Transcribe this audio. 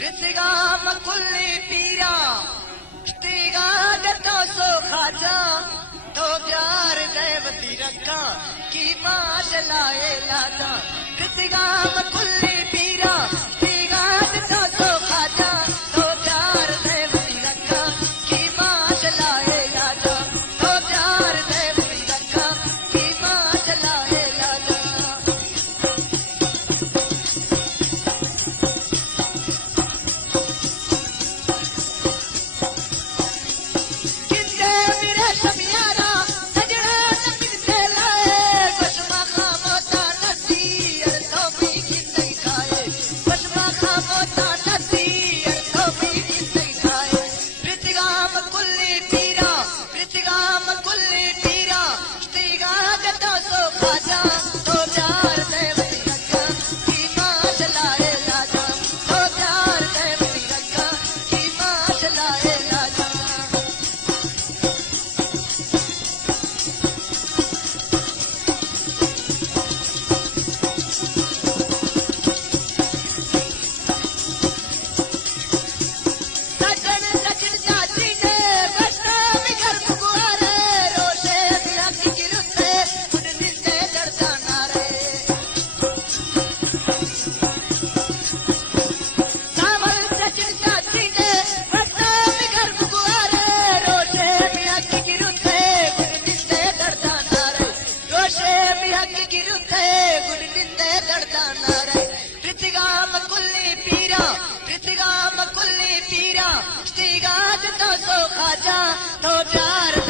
रितिगा मकुल्ली पीरा तिगा जतो सो खाजा तो प्यार देवती रखा की मां चलाए लाजा रितिगा मकुल्ली पीरा तिगा जतो सो खाजा तो प्यार देवती रखा की मां चलाए लाजा तो प्यार देवती रखा की मां चलाए लाजा तो खाजा तो प्यार